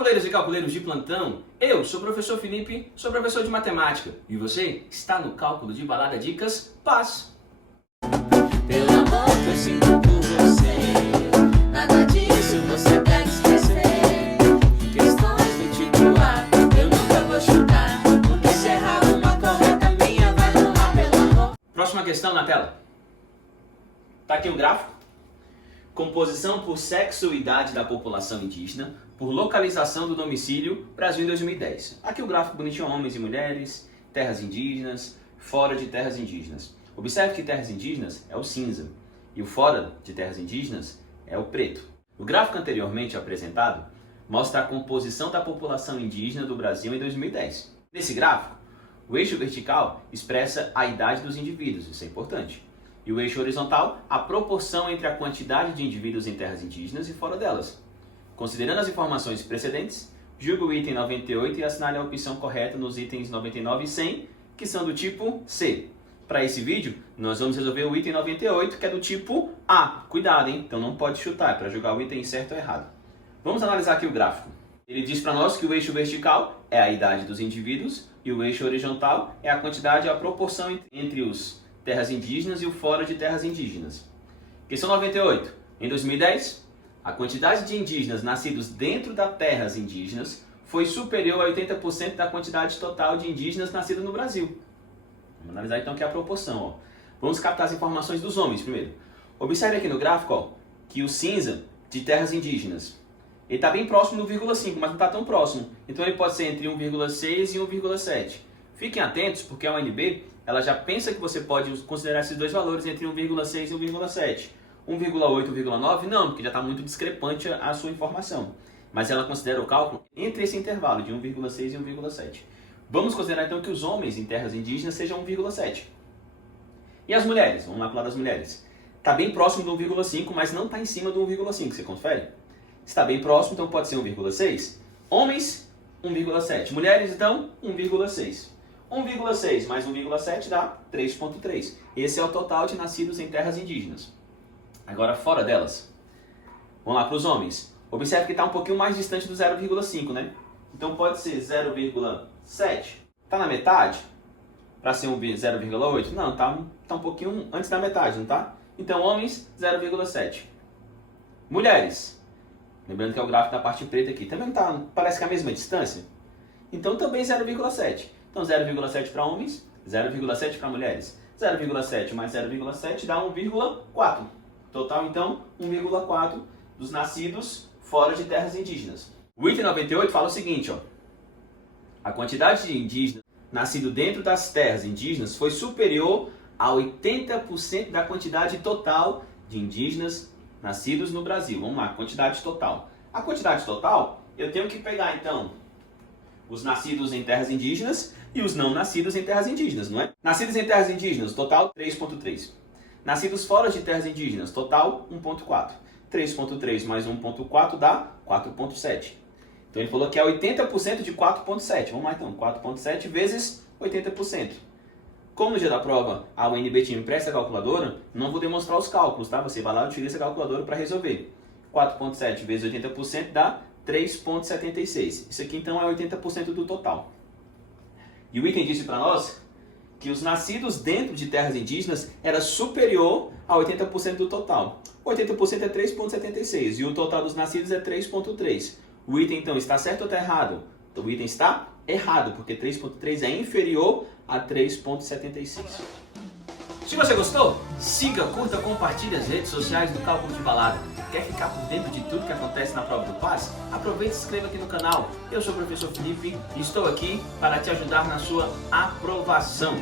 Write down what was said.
Calculeiros e calculeiros de plantão, eu sou o professor Felipe, sou professor de matemática e você está no Cálculo de Balada Dicas Paz. Pelo amor que eu sinto por você, nada disso você deve esquecer. Questões do tipo A, eu nunca vou chutar, porque se errar uma correta minha vai tomar pelo amor. Próxima questão na tela. Tá aqui o gráfico. Composição por sexo e idade da população indígena, por localização do domicílio, Brasil em 2010. Aqui o gráfico bonitinho, homens e mulheres, terras indígenas, fora de terras indígenas. Observe que terras indígenas é o cinza e o fora de terras indígenas é o preto. O gráfico anteriormente apresentado mostra a composição da população indígena do Brasil em 2010. Nesse gráfico, o eixo vertical expressa a idade dos indivíduos, isso é importante. E o eixo horizontal, a proporção entre a quantidade de indivíduos em terras indígenas e fora delas. Considerando as informações precedentes, julgue o item 98 e assinale a opção correta nos itens 99 e 100, que são do tipo C. Para esse vídeo, nós vamos resolver o item 98, que é do tipo A. Cuidado, hein? Então não pode chutar, para julgar o item certo ou errado. Vamos analisar aqui o gráfico. Ele diz para nós que o eixo vertical é a idade dos indivíduos e o eixo horizontal é a quantidade e a proporção entre os terras indígenas e o fora de terras indígenas. Questão 98. Em 2010, a quantidade de indígenas nascidos dentro das terras indígenas foi superior a 80% da quantidade total de indígenas nascidos no Brasil. Vamos analisar então que é a proporção. Ó. Vamos captar as informações dos homens primeiro. Observe aqui no gráfico ó, que o cinza de terras indígenas ele está bem próximo do 0,5, mas não está tão próximo. Então ele pode ser entre 1,6 e 1,7. Fiquem atentos porque a UNB ela já pensa que você pode considerar esses dois valores entre 1,6 e 1,7. 1,8 e 1,9 não, porque já está muito discrepante a sua informação. Mas ela considera o cálculo entre esse intervalo de 1,6 e 1,7. Vamos considerar então que os homens em terras indígenas sejam 1,7. E as mulheres? Vamos lá para o lado das mulheres. Está bem próximo do 1,5, mas não está em cima do 1,5. Você confere? Está bem próximo, então pode ser 1,6. Homens, 1,7. Mulheres, então, 1,6. 1,6 mais 1,7 dá 3,3. Esse é o total de nascidos em terras indígenas. Agora, fora delas. Vamos lá para os homens. Observe que está um pouquinho mais distante do 0,5, né? Então pode ser 0,7. Está na metade? Para ser um 0,8? Não, está um pouquinho antes da metade, não está? Então, homens, 0,7. Mulheres. Lembrando que é o gráfico da parte preta aqui. Também tá, parece que é a mesma distância? Então, também 0,7. Então, 0,7 para homens, 0,7 para mulheres. 0,7 mais 0,7 dá 1,4. Total, então, 1,4 dos nascidos fora de terras indígenas. O item 98 fala o seguinte, ó. A quantidade de indígenas nascidos dentro das terras indígenas foi superior a 80% da quantidade total de indígenas nascidos no Brasil. Vamos lá, quantidade total. A quantidade total, eu tenho que pegar, então, os nascidos em terras indígenas e os não nascidos em terras indígenas, não é? Nascidos em terras indígenas, total 3,3. Nascidos fora de terras indígenas, total 1,4. 3,3 mais 1,4 dá 4,7. Então ele falou que é 80% de 4,7. Vamos lá então, 4,7 vezes 80%. Como no dia da prova a UNB te empresta a calculadora, não vou demonstrar os cálculos, tá? Você vai lá e utiliza a calculadora para resolver. 4,7 vezes 80% dá 3,76. Isso aqui então é 80% do total. E o item disse para nós que os nascidos dentro de terras indígenas era superior a 80% do total. 80% é 3,76 e o total dos nascidos é 3,3. O item então está certo ou está errado? Então, o item está errado, porque 3,3 é inferior a 3,76. Se você gostou, siga, curta, compartilhe as redes sociais do Cálculo de Balada. Quer ficar por dentro de tudo que acontece na prova do PAS? Aproveite e se inscreva aqui no canal. Eu sou o professor Felipe e estou aqui para te ajudar na sua aprovação.